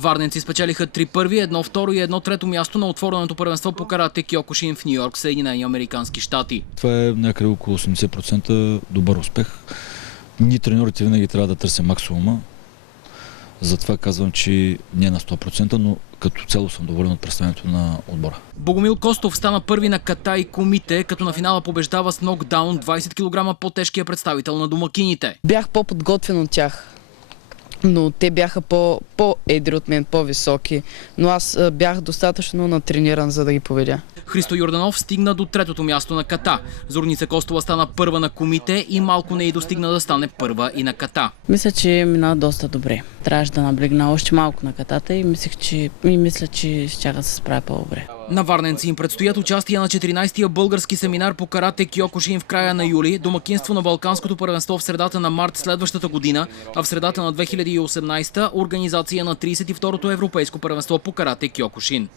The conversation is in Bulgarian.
Варненци спечелиха 3 първи, 1 второ и 1 трето място на отвореното първенство по карате Киокушин в Ню Йорк, Съединени американски щати. Това е някъде около 80% добър успех. Ние треньорите винаги трябва да търсим максимума. Затова казвам, че не на 100%, но като цяло съм доволен от представянето на отбора. Богомил Костов стана първи на ката и комите, като на финала побеждава с нокдаун 20 кг по-тежкия представител на домакините. Бях по-подготвен от тях, но те бяха по-едри от мен, по-високи, но аз бях достатъчно натрениран, за да ги победя. Христо Йорданов стигна до третото място на ката. Зорница Костова стана първа на комите и малко не й достигна да стане първа и на ката. Мисля, че мина доста добре. Трябваше да наблегна още малко на катата и мисля, че ще да се справя по-добре. На варненци им предстоят участия на 14-тия български семинар по карате Киокушин в края на юли, домакинство на Балканското първенство в средата на март следващата година, а в средата на 2018 организация на 32-то европейско първенство по карате Киокушин.